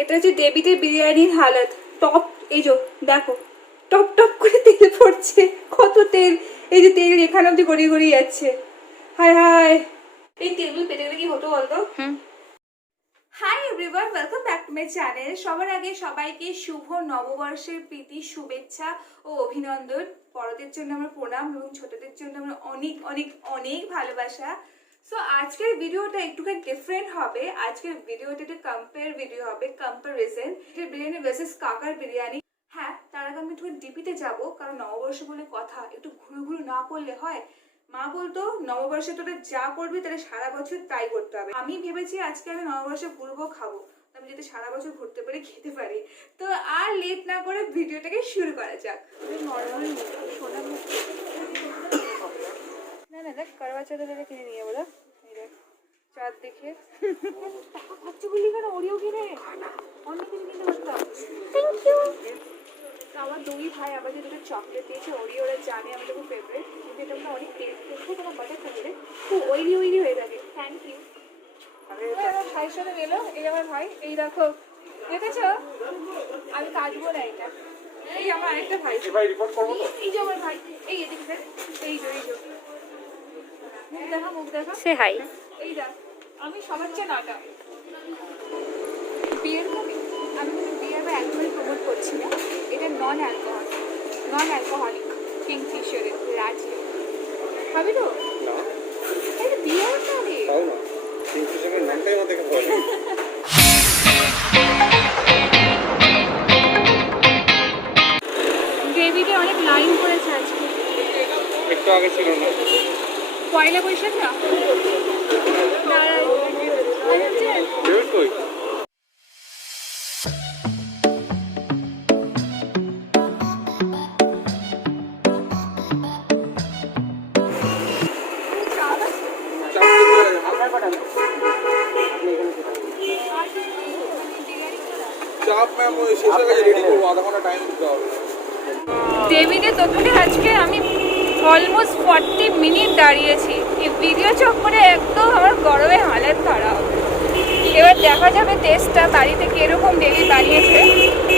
এটা হচ্ছে ডেভিডের বিরিয়ানির হালত। টপ, এই যে দেখো টপ টপ করে তেল পড়ছে, কত তেল, এই যে তেল এখানে অব্দি গড়িয়ে গড়িয়ে যাচ্ছে। হায় হায়, এই তেলগুলো পেটে গেলে কি হতো বলতো? Hi everyone, welcome back to my channel. সবার আগে সবাইকে শুভ নববর্ষের প্রীতি শুভেচ্ছা ও অভিনন্দন। বড়দের জন্য আমার প্রণাম এবং ছোটদের জন্য আমার অনেক অনেক অনেক ভালোবাসা। সো আজকের ভিডিওটা একটুখানি ডিফারেন্ট হবে। আজকের ভিডিওটা একটা কম্পেয়ার ভিডিও হবে, কম্পারিজন বিরিয়ানি ভার্সেস কাকার বিরিয়ানি। হ্যাঁ, তার আগে আমি একটু ডিপিতে যাবো, কারণ নববর্ষ বলে কথা, একটু ঘুরু ঘুরু না করলে হয়। মা বলতো নববর্ষে তোরা যা করবি তাহলে সারা বছর তাই করতে হবে। আমি ভেবেছি আজকে আমি নববর্ষে ঘুরবো খাবো, আমি যাতে সারা বছর ঘুরতে পারি, খেতে পারি। তো আর লেট না করে ভিডিওটাকে শুরু করা যাক। নর্মাল সোনা না না দেখ কারবা চাঁদা কিনে নিয়ে বলো, এই দেখ চাঁদ দেখে টাকা খরচ করলি কেন? ওরিও কিনে অন্য কিছু কিনতে পারতাম। Thank you. আমার দুই ভাই আবার যে দুটো চকলেট দিয়েছে, ওরিও ওরা জানে আমাদের খুব ফেভারিট, কিন্তু এটা আমরা অনেক টেস্ট করবো, তোমার বাটার থাকলে খুব অয়েলি অয়েলি হয়ে থাকে। Thank you. আমার ভাইয়ের সাথে এলো, এই আমার ভাই, এই দেখো দেখেছো, আমি কাটবো না এটা। এই আমার আরেকটা ভাই, রিপোর্ট করবো তো, এই যে আমার ভাই, এই এদিকে, এই যে মুখ দেখা, মুখ দেখা, সে হাই, এই দেখ আমি সবার চেয়ে নাটা। বিয়ের আমি কিন্তু বিয়ের বা একবারই প্রমোট করছি না, এটা নন অ্যালকোহলিক কিংফিশারের রাজি হবে তো? এটা বিয়ের না রে, তাও না, কিংফিশারের নামটাই আমার দেখে ভয় লাগে। ডেভিডে অনেক লাইন পড়েছে আজকে, একটু আগে ছিল না, পয়লা বৈশাখ না ডেভিড কই? ডেভিডের দোকানে আজকে আমি অলমোস্ট 40 মিনিট দাঁড়িয়েছি। এই ভিডিও চক্করে একদম আমার গরমে হালত খারাপ। এবার দেখা যাবে টেস্টটা বাড়িতে কিরকম ডেভি বানিয়েছে,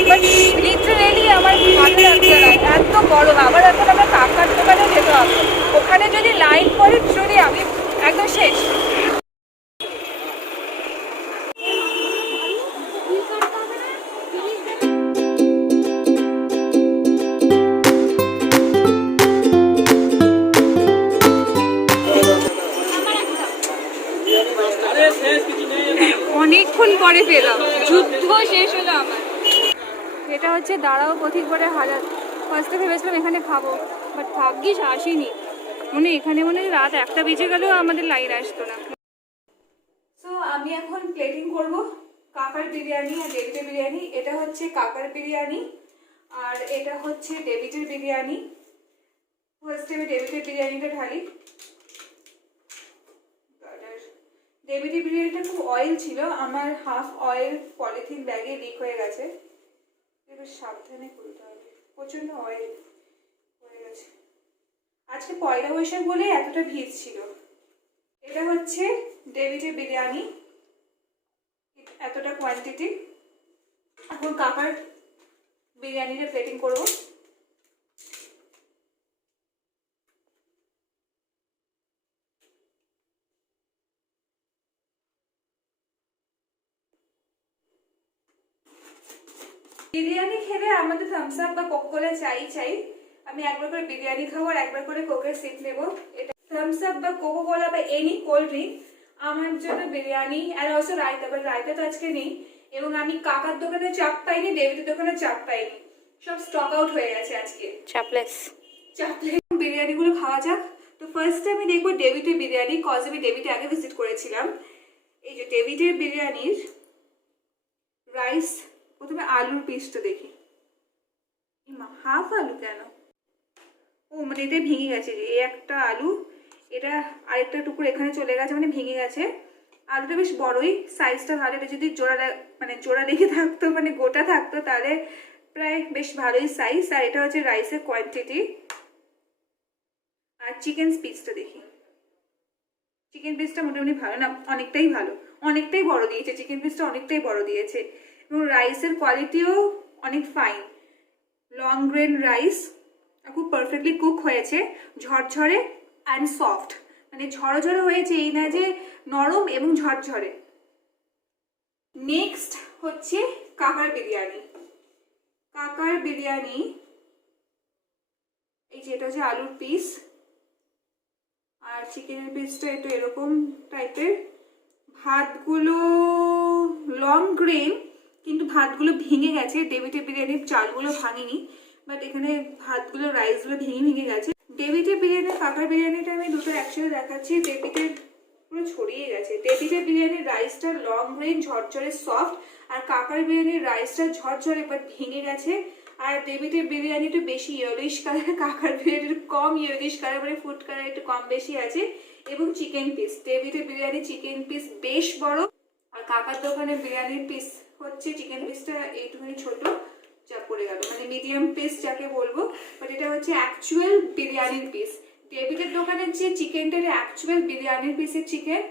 বাট লিটারেলি আমার ভালো লাগছে না, এত গরম। আবার এখন আমার কাকার দোকানে যেতে হবে, ওখানে যদি লাইন পড়ে ট্রুলি আমি একদম শেষ। অনেকক্ষণ পরে পেলাম, যুদ্ধ শেষ হলো আমার। এটা হচ্ছে দাঁড়াও পথিক করে হাজার। ফার্স্টে ভেবেছিলাম এখানে খাবো, বাট ভাগ্যিস আসিনি, এখানে রাত 1টা বেজে গেলেও আমাদের লাইন আসতো না। সো আমি এখন প্লেটিং করব কাকার বিরিয়ানি আর ডেভিডের বিরিয়ানি। এটা হচ্ছে কাকার বিরিয়ানি আর এটা হচ্ছে ডেভিডের বিরিয়ানি। ফার্স্টে আমি ডেভিডের বিরিয়ানিটা ঢালি। ডেভিডের বিরিয়ানিটা খুব অয়েল ছিল, আমার হাফ অয়েল পলিথিন ব্যাগে লিক হয়ে গেছে, এবার সাবধানে খুলতে হবে, প্রচন্ড অয়েল হয়ে গেছে। আজকে পয়লা বৈশাখ বলে এতটা ভিড় ছিল। এটা হচ্ছে ডেভিডের বিরিয়ানি, এতটা কোয়ান্টিটি। এখন কাকার বিরিয়ানিটা প্লেটিং করবো। বিরিয়ানি খেলে আমাদের থামস আপ বা কোকা-কোলা চাই। আমি একবার করে বিরিয়ানি খাবো আর একবার করে কোকের সিপ নেবো। এটা থামস আপ বা কোকা-কোলা বা এনি কোল্ড ড্রিঙ্ক, আমার জন্য biryani are also raita, but raita তো আজকে নেই। এবং আমি কাকার দোকানে চাপ পাইনি, ডেভিডের দোকানে চাপ পাইনি, সব স্টক আউট হয়ে গেছে আজকে। চাপলেস বিরিয়ানিগুলো খাওয়া যাক। তো ফার্স্টে আমি দেখবো ডেভিডের বিরিয়ানি, কজ আমি ডেভিডে আগে ভিজিট করেছিলাম। এই যে ডেভিডের বিরিয়ানির রাইস, প্রথমে আলুর পিসটা দেখি, হাফ আলু কেন? ও এটা ভেঙে গেছে, যে এই একটা আলু, এটা আরেকটা টুকরো এখানে চলে গেছে, ভেঙে গেছে। আলুটা বেশ বড়ই, সাইজটা ভালো। এটা যদি জোড়া রেখে থাকতো, গোটা থাকতো, তাহলে প্রায় বেশ ভালোই সাইজ। আর এটা হচ্ছে রাইসের কোয়ান্টিটি। আর চিকেন পিসটা দেখি, চিকেন পিসটা মোটামুটি ভালো না, অনেকটাই ভালো, অনেকটাই বড় দিয়েছে চিকেন পিসটা, অনেকটাই বড় দিয়েছে। এবং রাইসের কোয়ালিটিও অনেক ফাইন, লং গ্রেন রাইস, খুব পারফেক্টলি কুক হয়েছে, ঝরঝরে অ্যান্ড সফট, মানে ঝরঝরে হয়েছে, এই না যে নরম এবং ঝরঝরে। নেক্সট হচ্ছে কাকার বিরিয়ানি। কাকার বিরিয়ানি, এই যেটা হচ্ছে আলুর পিস আর চিকেনের পিসটা একটু এরকম টাইপের। ভাতগুলো লং গ্রেন, কিন্তু ভাতগুলো ভেঙে গেছে, ডেভিডের বিরিয়ানির চালগুলো ভাঙেনি, বাট এখানে ভাতগুলো রাইসগুলো ভেঙে ভেঙে গেছে। ডেভিডের বিরিয়ানি কাকার বিরিয়ানিটা আমি দুটো একসাথে দেখাচ্ছি। ডেভিডের পুরো ছড়িয়ে গেছে। ডেভিডের বিরিয়ানির রাইসটা লং গ্রেন ঝরঝরে সফট, আর কাকার বিরিয়ানির রাইসটা ঝরঝরে বাট ভেঙে গেছে। আর ডেভিডের বিরিয়ানিটা বেশি ইয়েলিশ কালার, কাকার বিরিয়ানির কম ইয়েলিশ কালার, মানে ফুড কালার একটু কম বেশি আছে। এবং চিকেন পিস, ডেভিডের বিরিয়ানি চিকেন পিস বেশ বড়, আর কাকার দোকানের বিরিয়ানির পিস হচ্ছে চিকেন পিসটা এইটুখানি ছোট, যা পড়ে গেল, মানে মিডিয়াম পিস যাকে বলবো, বাট এটা হচ্ছে অ্যাকচুয়াল বিরিয়ানির পিস। ডেভিডের দোকানের যে চিকেনটা অ্যাকচুয়াল বিরিয়ানির পিসের চিকেন,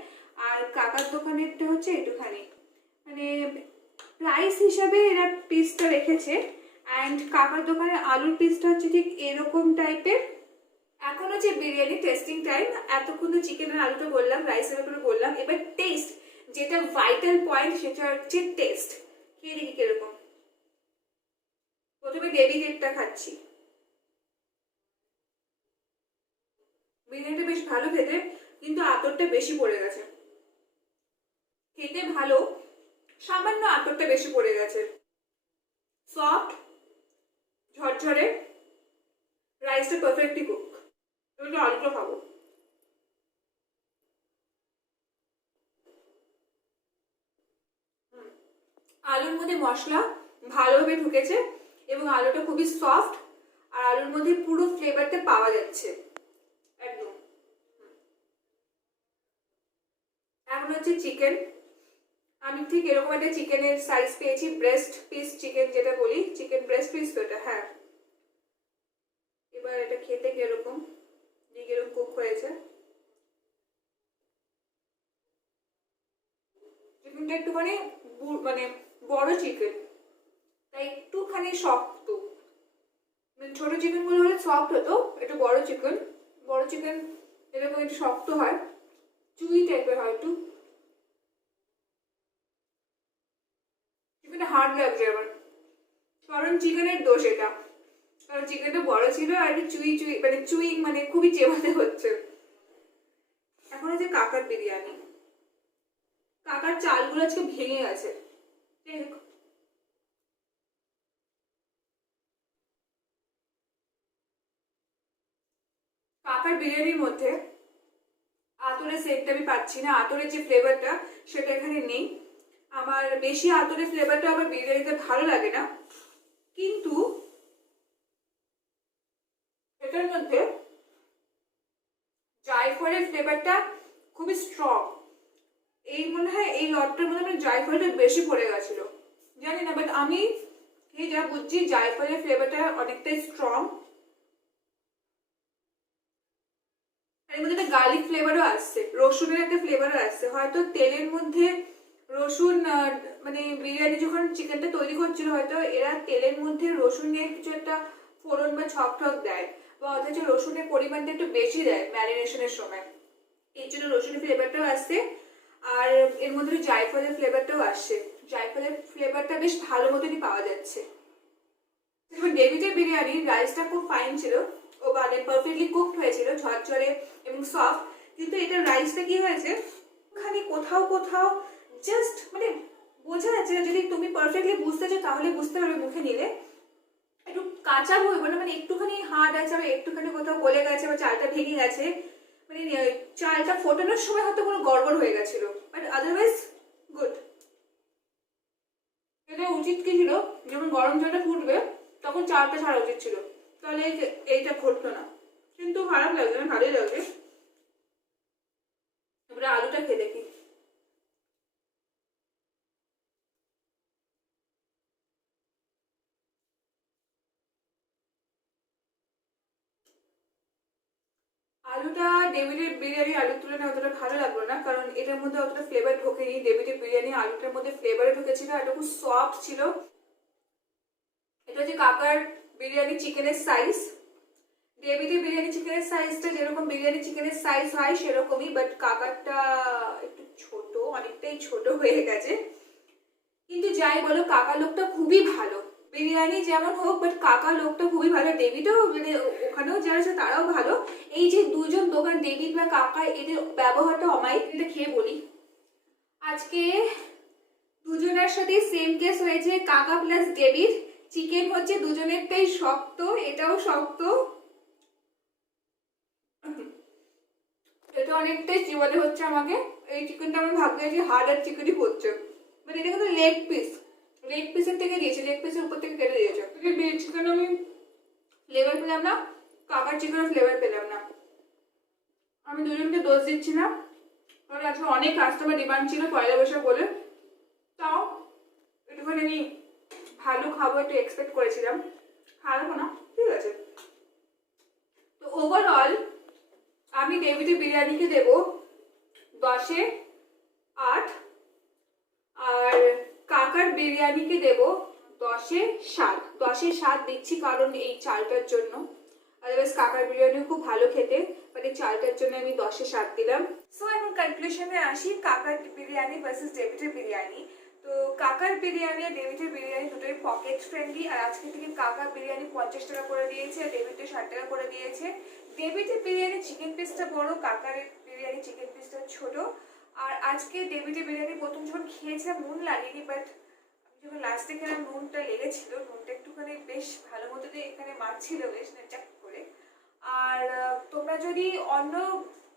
আর কাকার দোকানেরটা হচ্ছে একটুখানি, মানে প্রাইস হিসাবে এরা পিসটা রেখেছে। অ্যান্ড কাকার দোকানের আলুর পিসটা হচ্ছে ঠিক এরকম টাইপের। এখন হচ্ছে বিরিয়ানি টেস্টিং টাইম। এতক্ষণ তো চিকেন আর আলুটা বললাম, রাইসের ব্যাপারে বললাম, এবার টেস্ট, যেটা ভাইটাল পয়েন্ট সেটা হচ্ছে টেস্ট। খেয়ে দেখি কিরকম। প্রথমে ডেভিডেরটা খাচ্ছি। বিরিয়ানিটা বেশ ভালো খেতে, কিন্তু আতরটা বেশি পড়ে গেছে। খেতে ভালো, সামান্য আতরটা বেশি পড়ে গেছে। সফট, ঝরঝরে, রাইসটা পারফেক্টলি কুক। এবার আলুটা খাবো। আলুর মধ্যে মশলা ভালোভাবে ঢুকেছে এবং আলুটা খুবই সফট, আর আলুর মধ্যে পুরো ফ্লেভারটা পাওয়া যাচ্ছে একদম। এখন হচ্ছে চিকেন। আমি ঠিক এরকম একটা চিকেনের সাইজ পেয়েছি, ব্রেস্ট পিস চিকেন যেটা বলি, চিকেন ব্রেস্ট পিস তো এটা, হ্যাঁ। এবার এটা খেতে কিরকম, যে কিরকম কুক হয়েছে। চিকেনটা একটুখানি মানে বড় চিকেন, তাই একটুখানি শক্ত। ছোট চিকেন গুলো হলে সফট হতো, একটু বড় চিকেন, বড় চিকেন এরকম একটু শক্ত হয়, চুই টাইপের হয় একটু। চিকেনটা হার্ড লাগছে আমার, কারণ চিকেনের দোষ এটা, কারণ চিকেনটা বড় ছিল আর একটু চুই চুই, মানে চুইং, মানে খুবই চেবাতে হচ্ছে। এখন হচ্ছে কাকার বিরিয়ানি। কাকার চালগুলো আজকে ভেঙে গেছে। কাকার বিরিয়ানির মধ্যে আতরের সেন্টটা আমি পাচ্ছি না, আতরের যে ফ্লেভারটা সেটা এখানে নেই। আমার বেশি আতরের ফ্লেভারটা আমার বিরিয়ানিতে ভালো লাগে না, কিন্তু এটার মধ্যে জায়ফলের ফ্লেভারটা খুবই স্ট্রং। এই মনে হয় এই লটটার মধ্যে আমার জায়ফলটা বেশি পড়ে গেছিল, জানি না, বাট আমি যা বুঝছি জায়ফলের ফ্লেভারটা অনেকটাই স্ট্রং। এর মধ্যে একটা গার্লিক ফ্লেভারও আসছে, রসুনের একটা ফ্লেভারও আসছে। হয়তো তেলের মধ্যে রসুন, মানে বিরিয়ানি যখন চিকেনটা তৈরি করছিল, হয়তো এরা তেলের মধ্যে রসুন নিয়ে কিছু একটা ফোড়ন বা ছক ঠক দেয়, বা অথচ রসুনের পরিমাণটা একটু বেশি দেয় ম্যারিনেশনের সময়, এর জন্য রসুনের ফ্লেভারটাও আসছে। আর এর মধ্যে জায়ফলের ফ্লেভারটাও আসছে, জায়ফলের ফ্লেভারটা বেশ ভালো মতনই পাওয়া যাচ্ছে। এবার ডেভিডের বিরিয়ানির রাইসটা খুব ফাইন ছিল, ও মানে পারফেক্টলি কুকড হয়েছিল, ঝরঝরে এবং সফট। কিন্তু এটার রাইসটা কি হয়েছে, ওখানে কোথাও কোথাও জাস্ট মানে বোঝা যাচ্ছে না। যদি তুমি পারফেক্টলি বুঝতে চাও তাহলে বুঝতে পারবে মুখে নিলে, একটু কাঁচা বলবো না, মানে একটুখানি হার্ড আছে, আর একটুখানি কোথাও গলে গেছে, বা চালটা ভেঙে গেছে, মানে চালটা ফোটানোর সময় হয়তো কোনো গড়বড় হয়ে গেছিল, বাট আদারওয়াইজ গুড। এটা উচিত কি ছিল, যখন গরম জলটা ফুটবে তখন চালটা ছাড়া উচিত ছিল, তাহলে এইটা ঘটতো না। কিন্তু খারাপ লাগছে না, ভালোই লাগছে। এবারে আলুটা খেয়ে দেখি। আলুর আলুটা ডেভিডের বিরিয়ানি আলুর তুলনায় অতটা ভালো লাগলো না, কারণ এটার মধ্যে অতটা ফ্লেভার ঢোকেনি। ডেভিডের বিরিয়ানি আলুটার মধ্যে ফ্লেভারে ঢুকেছিল, আর এটা খুব সফট ছিল। এটা হচ্ছে কাকার বিরিয়ানি চিকেনের সাইজ। ডেভিডের বিরিয়ানি চিকেনের সাইজটা যেরকম বিরিয়ানি চিকেনের সাইজ হয় সেরকমই, বাট কাকারটা একটু ছোট, অনেকটাই ছোট হয়ে গেছে। কিন্তু যাই বলো, কাকা লোকটা খুবই ভালো। বিরিয়ানি যেমন হোক, বাট কাকা লোকটা খুবই ভালো। ডেভিডও মানে ওখানেও যারা আছে তারাও ভালো। এই যে দুজন দোকান, ডেভিড বা কাকা, এদের ব্যবহারটা অমায়িক। এটা খেয়ে বলি, আজকে দুজনের সাথে সেম কেস হয়েছে, কাকা প্লাস ডেভিড। চিকেন হচ্ছে দুজনেরটাই শক্ত, এটাও শক্ত, এটা অনেকটাই চিবাতে হচ্ছে আমাকে। এই চিকেনটা আমার ভাগ্যে যে হার্ড আর চিকেনই হচ্ছে, বাট এটা কিন্তু লেগ পিস, লেগ পিসের থেকে দিয়েছে, লেগ পিসের উপর থেকে কেটে দিয়েছে। চিকেন আমি ফ্লেভার পেলাম না, কাকার চিকেনের ফ্লেভার পেলাম না। আমি দুজনকে দোষ দিচ্ছি না, কারণ আজকে অনেক কাস্টমার ডিমান্ড ছিল পয়লা বৈশাখ বলে। তাও একটুখানি আমি ভালো খাবো একটু এক্সপেক্ট করেছিলাম, খাবো না, ঠিক আছে। তো ওভারঅল আমি ডেভিডের বিরিয়ানিকে দেব 10-এ 8, আর কাকার বিরিয়ানিকে দেব 10-এ 7। 10-এ 7 দিচ্ছি কারণ এই চালটার জন্য। আদারওয়াইজ কাকার বিরিয়ানিও খুব ভালো খেতে, বাট এই চালটার জন্য আমি 10-এ 7 দিলাম। সো এখন কনক্লুশনে আসি, কাকার বিরিয়ানি ভার্সেস ডেভিডের বিরিয়ানি। তো কাকার বিরিয়ানি আর ডেভিডের বিরিয়ানি দুটোই পকেট ফ্রেন্ডলি। আর আজকে থেকে কাকার বিরিয়ানি 50 টাকা করে দিয়েছে, আর ডেভিডের 60 টাকা করে দিয়েছে। ডেভিডের বিরিয়ানি চিকেন পিসটা বড়, কাকার বিরিয়ানি চিকেন পিসটা ছোট। আর আজকে ডেভিডের বিরিয়ানি প্রথম যখন খেয়েছিলাম নুন লাগেনি, বাট যখন লাস্টে খেলাম নুনটা লেগেছিল, নুনটা একটুখানি বেশ ভালো মতো দিয়ে এখানে মারছিল বেশ চাক করে। আর তোমরা যদি অন্য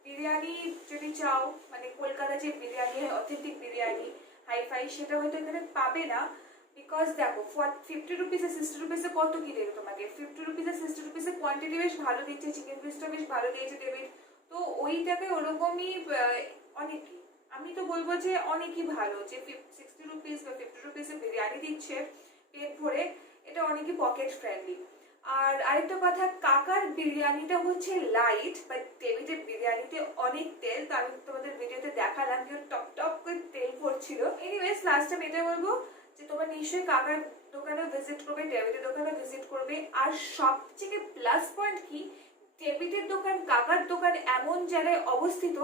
বিরিয়ানি যদি চাও, মানে কলকাতা যে বিরিয়ানি হয় অথেন্টিক বিরিয়ানি হাইফাই, সেটা হয়তো এখানে পাবে না। বিকজ দেখো 50 রুপিসে 60 রুপিসে কত কি দেবে তোমাকে, 50 রুপিসে 60 রুপিসে কোয়ান্টিটি বেশ ভালো দিচ্ছে, চিকেন পিসটা বেশ ভালো দিয়েছে ডেভিড। তো ওইটাকে ওরকমই অনেকই, আমি তো বলবো যে অনেকই ভালো যে 60 রুপিস বা 50 রুপিসে বিরিয়ানি দিচ্ছে পেট ভরে, এটা অনেকই পকেট ফ্রেন্ডলি। আর আরেকটা কথা, কাকার বিরিয়ানিটা হচ্ছে লাইট, বাট ডেভিডের বিরিয়ানিতে অনেক তেল। তো আমি তোমাদের ভিডিওতে দেখালাম যে টপ টপ করে তেল পড়ছিল। এনিওয়েজ লাস্ট টাইম এটা বলবো যে তোমরা নিশ্চয়ই কাকার দোকানে ভিজিট করবে, ডেভিডের দোকানে ভিজিট করবে। আর সবথেকে প্লাস পয়েন্ট কি, ডেভিডের দোকান কাকার দোকান এমন জায়গায় অবস্থিত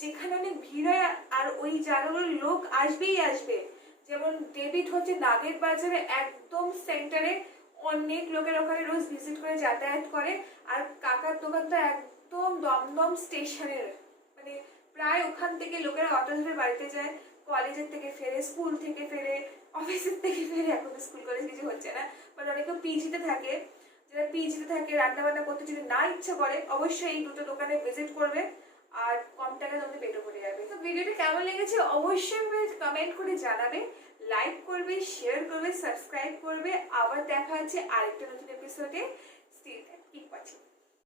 যেখানে অনেক ভিড় হয়, আর ওই জায়গাগুলোর লোক আসবেই আসবে। যেমন ডেভিড হচ্ছে নাগের বাজারে একদম সেন্টারে, অনেক লোকের ওখানে রোজ ভিজিট করে যাতায়াত করে। আর কাকার দোকানটা একদম দমদম স্টেশনের, মানে প্রায় ওখান থেকে লোকেরা অটো ধরে বাড়িতে যায়, কলেজের থেকে ফেরে, স্কুল থেকে ফেরে, অফিসের থেকে ফেরে। এখন তো স্কুল কলেজ কিছু হচ্ছে না, বাট অনেকে পিজিতে থাকে, যারা পিজিতে থাকে রান্না বান্না করতে যদি না ইচ্ছা করে, অবশ্যই এই দুটো দোকানে ভিজিট করবে, আর কম টাকা তোমাদের পেটও ভরে যাবে। তো ভিডিওটা কেমন লেগেছে অবশ্যই কমেন্ট করে জানাবে, লাইক করবে, শেয়ার করবে, সাবস্ক্রাইব করবে। আবার দেখা হচ্ছে আরেকটা নতুন এপিসোডে। Still keep watching.